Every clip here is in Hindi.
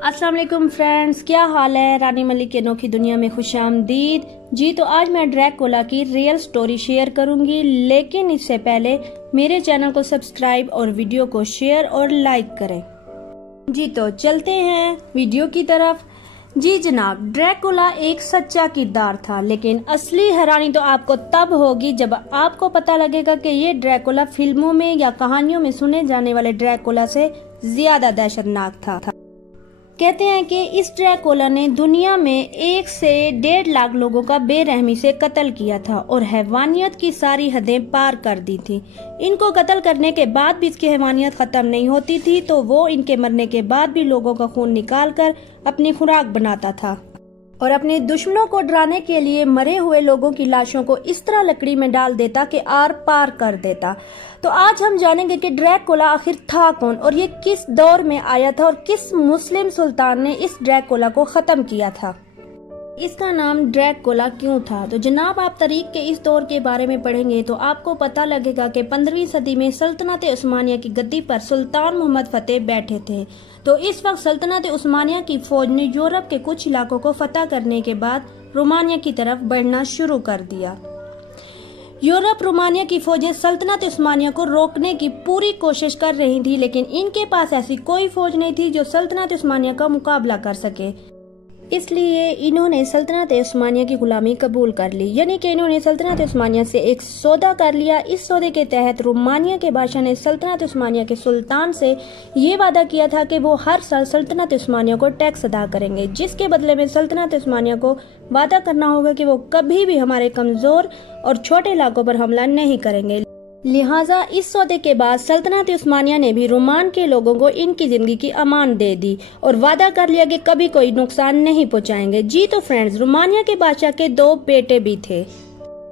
अस्सलाम वालेकुम फ्रेंड्स, क्या हाल है। रानी मलिक की अनोखी दुनिया में खुशामदीद जी। तो आज मैं ड्रैकुला की रियल स्टोरी शेयर करूंगी, लेकिन इससे पहले मेरे चैनल को सब्सक्राइब और वीडियो को शेयर और लाइक करें जी। तो चलते हैं वीडियो की तरफ। जी जनाब, ड्रैकुला एक सच्चा किरदार था, लेकिन असली हैरानी तो आपको तब होगी जब आपको पता लगेगा कि ये ड्रैकुला फिल्मों में या कहानियों में सुने जाने वाले ड्रैकुला से ज्यादा दहशतनाक था। कहते हैं कि इस ड्रैकुला ने दुनिया में 1 से 1.5 लाख लोगों का बेरहमी से कत्ल किया था और हैवानियत की सारी हदें पार कर दी थी। इनको कत्ल करने के बाद भी इसकी हैवानियत खत्म नहीं होती थी, तो वो इनके मरने के बाद भी लोगों का खून निकालकर अपनी खुराक बनाता था और अपने दुश्मनों को डराने के लिए मरे हुए लोगों की लाशों को इस तरह लकड़ी में डाल देता कि आर पार कर देता। तो आज हम जानेंगे कि ड्रैकुला आखिर था कौन और ये किस दौर में आया था और किस मुस्लिम सुल्तान ने इस ड्रैकुला को खत्म किया था। इसका नाम ड्रैकुला क्यों था? तो जनाब, आप तारीख के इस दौर के बारे में पढ़ेंगे तो आपको पता लगेगा कि 15वीं सदी में सल्तनत उस्मानिया की गद्दी पर सुल्तान मोहम्मद फतेह बैठे थे। तो इस वक्त सल्तनत उस्मानिया की फौज ने यूरोप के कुछ इलाकों को फतह करने के बाद रोमानिया की तरफ बढ़ना शुरू कर दिया। यूरोप रोमानिया की फौजें सल्तनत उस्मानिया को रोकने की पूरी कोशिश कर रही थी, लेकिन इनके पास ऐसी कोई फौज नहीं थी जो सल्तनत उस्मानिया का मुकाबला कर सके। इसलिए इन्होंने सल्तनत उस्मानिया की गुलामी कबूल कर ली, यानी कि इन्होंने सल्तनत उस्मानिया से एक सौदा कर लिया। इस सौदे के तहत रोमानिया के बादशाह ने सल्तनत उस्मानिया के सुल्तान से ये वादा किया था कि वो हर साल सल्तनत उस्मानिया को टैक्स अदा करेंगे, जिसके बदले में सल्तनत उस्मानिया को वादा करना होगा कि वो कभी भी हमारे कमजोर और छोटे इलाकों पर हमला नहीं करेंगे। लिहाजा इस सौदे के बाद सल्तनत उस्मानिया ने भी रोमान के लोगों को इनकी जिंदगी की अमान दे दी और वादा कर लिया कि कभी कोई नुकसान नहीं पहुंचाएंगे जी। तो फ्रेंड्स, रोमानिया के बादशाह के 2 बेटे भी थे।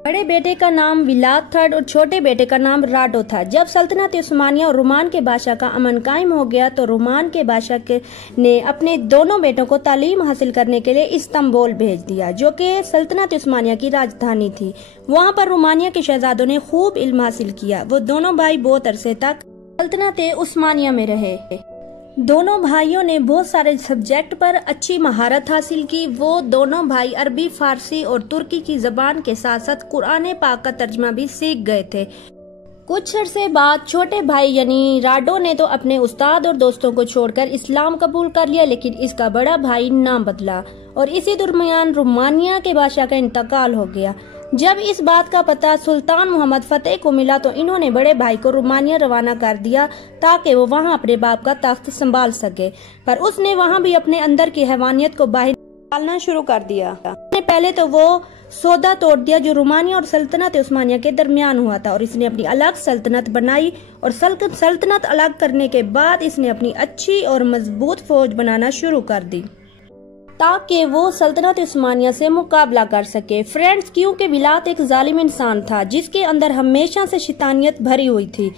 बड़े बेटे का नाम विलाद III और छोटे बेटे का नाम राडो था। जब सल्तनत उस्मानिया और रोमान के बादशाह का अमन कायम हो गया तो रोमान के बादशाह ने अपने दोनों बेटों को तालीम हासिल करने के लिए इस्तांबुल भेज दिया, जो कि सल्तनत उस्मानिया की राजधानी थी। वहां पर रोमानिया के शहजादों ने खूब इल्म हासिल किया। वो दोनों भाई बहुत अरसे तक सल्तनत उस्मानिया में रहे। दोनों भाइयों ने बहुत सारे सब्जेक्ट पर अच्छी महारत हासिल की। वो दोनों भाई अरबी, फारसी और तुर्की की जबान के साथ साथ कुरान पाक का तर्जमा भी सीख गए थे। कुछ अरसे बाद छोटे भाई यानी राडो ने तो अपने उस्ताद और दोस्तों को छोड़कर इस्लाम कबूल कर लिया, लेकिन इसका बड़ा भाई नाम बदला और इसी दरमियान रोमानिया के बादशाह का इंतकाल हो गया। जब इस बात का पता सुल्तान मोहम्मद फतेह को मिला तो इन्होंने बड़े भाई को रोमानिया रवाना कर दिया ताकि वो वहां अपने बाप का तख्त संभाल सके, पर उसने वहां भी अपने अंदर की हैवानियत को बाहर निकालना शुरू कर दिया। पहले तो वो सौदा तोड़ दिया जो रोमानिया और सल्तनत उस्मानिया के दरमियान हुआ था और इसने अपनी अलग सल्तनत बनाई और सल्तनत अलग करने के बाद इसने अपनी अच्छी और मजबूत फौज बनाना शुरू कर दी ताकि वो सल्तनत उस्मानिया से मुकाबला कर सके। फ्रेंड्स, क्योंकि विलाद एक जालिम इंसान था जिसके अंदर हमेशा से शैतानियत भरी हुई थी,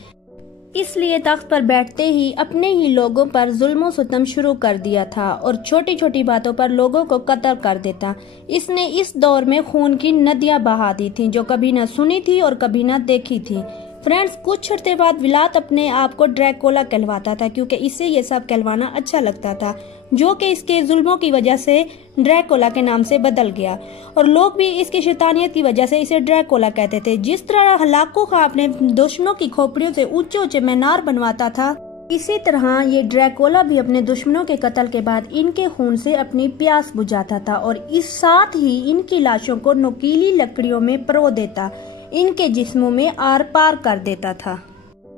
इसलिए तख्त पर बैठते ही अपने ही लोगों पर जुल्म सितम शुरू कर दिया था और छोटी छोटी बातों पर लोगों को कत्ल कर देता। इसने इस दौर में खून की नदियां बहा दी थी जो कभी न सुनी थी और कभी न देखी थी। फ्रेंड्स, कुछ अर्से बाद विलाद अपने आप को ड्रैकुला कहलवाता था क्योंकि इसे ये सब कहलवाना अच्छा लगता था, जो कि इसके जुल्मों की वजह से ड्रैकुला के नाम से बदल गया और लोग भी इसकी शैतानियत की वजह से इसे ड्रैकुला कहते थे। जिस तरह हलाकू खां अपने दुश्मनों की खोपड़ियों से ऊंचे ऊंचे मीनार बनवाता था, इसी तरह ये ड्रैकुला भी अपने दुश्मनों के कत्ल के बाद इनके खून से अपनी प्यास बुझाता था और इस साथ ही इनकी लाशों को नुकीली लकड़ियों में परो देता, इनके जिस्मों में आर पार कर देता था।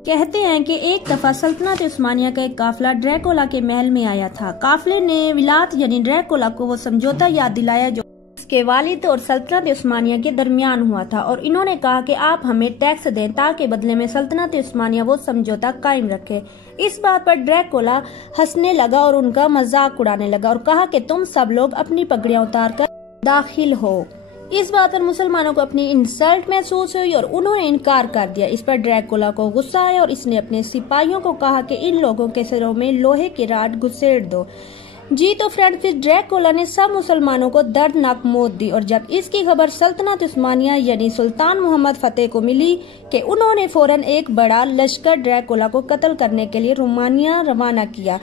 कहते हैं कि एक दफा सल्तनत उस्मानिया का एक काफिला ड्रैकुला के महल में आया था। काफिले ने विलाद यानी ड्रैकुला को वो समझौता याद दिलाया जो उसके वालिद और सल्तनत उस्मानिया के दरमियान हुआ था और इन्होंने कहा कि आप हमें टैक्स दें ताकि बदले में सल्तनत उस्मानिया वो समझौता कायम रखे। इस बात पर ड्रैकुला हंसने लगा और उनका मजाक उड़ाने लगा और कहा कि तुम सब लोग अपनी पगड़ियां उतार कर दाखिल हो। इस बात पर मुसलमानों को अपनी इंसल्ट महसूस हुई और उन्होंने इनकार कर दिया। इस पर ड्रैकुला को गुस्सा आया और इसने अपने सिपाहियों को कहा कि इन लोगों के सिरों में लोहे की राड घुसेड़ दो जी। तो फ्रेंड्स, फिर ड्रैकुला ने सब मुसलमानों को दर्दनाक मौत दी और जब इसकी खबर सल्तनत उस्मानिया यानी सुल्तान मोहम्मद फतेह को मिली कि उन्होंने फौरन एक बड़ा लश्कर ड्रैकुला को कत्ल करने के लिए रोमानिया रवाना किया।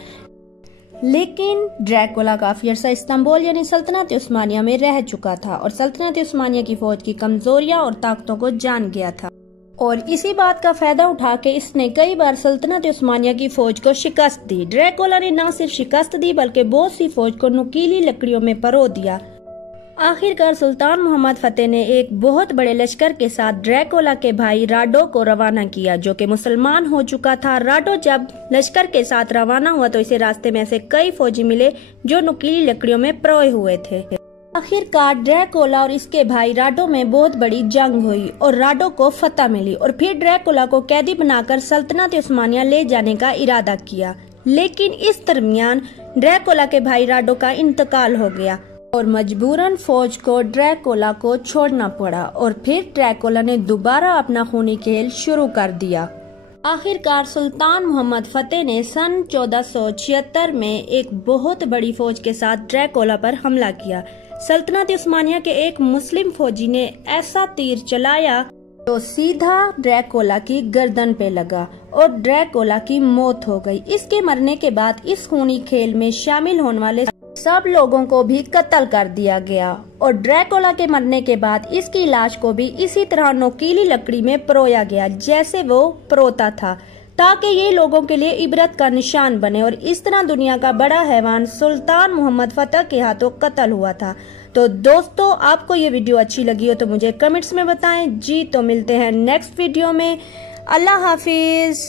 लेकिन ड्रैकुला काफी अरसा इस्तांबुल यानी सल्तनत उस्मानिया में रह चुका था और सल्तनत उस्मानिया की फौज की कमजोरियां और ताकतों को जान गया था और इसी बात का फायदा उठा के इसने कई बार सल्तनत उस्मानिया की फौज को शिकस्त दी। ड्रैकुला ने न सिर्फ शिकस्त दी बल्कि बहुत सी फौज को नुकीली लकड़ियों में परो दिया। आखिरकार सुल्तान मोहम्मद फतेह ने एक बहुत बड़े लश्कर के साथ ड्रैकुला के भाई राडो को रवाना किया, जो कि मुसलमान हो चुका था। राडो जब लश्कर के साथ रवाना हुआ तो इसे रास्ते में ऐसे कई फौजी मिले जो नुकीली लकड़ियों में परोए हुए थे। आखिरकार ड्रैकुला और इसके भाई राडो में बहुत बड़ी जंग हुई और राडो को फतह मिली और फिर ड्रैकुला को कैदी बनाकर सल्तनत उस्मानिया ले जाने का इरादा किया। लेकिन इस दरमियान ड्रैकुला के भाई राडो का इंतकाल हो गया और मजबूरन फौज को ड्रैकुला को छोड़ना पड़ा और फिर ड्रैकुला ने दोबारा अपना खूनी खेल शुरू कर दिया। आखिरकार सुल्तान मोहम्मद फतेह ने सन 1476 में एक बहुत बड़ी फौज के साथ ड्रैकुला पर हमला किया। सल्तनत उस्मानिया के एक मुस्लिम फौजी ने ऐसा तीर चलाया तो सीधा ड्रैकुला की गर्दन पे लगा और ड्रैकुला की मौत हो गई। इसके मरने के बाद इस खूनी खेल में शामिल होने वाले सब लोगों को भी कत्ल कर दिया गया और ड्रैकुला के मरने के बाद इसकी लाश को भी इसी तरह नुकीली लकड़ी में परोया गया जैसे वो परोता था, ताकि ये लोगों के लिए इबरत का निशान बने। और इस तरह दुनिया का बड़ा हैवान सुल्तान मोहम्मद फतेह के हाथों कत्ल हुआ था। तो दोस्तों, आपको ये वीडियो अच्छी लगी हो तो मुझे कमेंट्स में बताएं जी। तो मिलते हैं नेक्स्ट वीडियो में। अल्लाह हाफिज।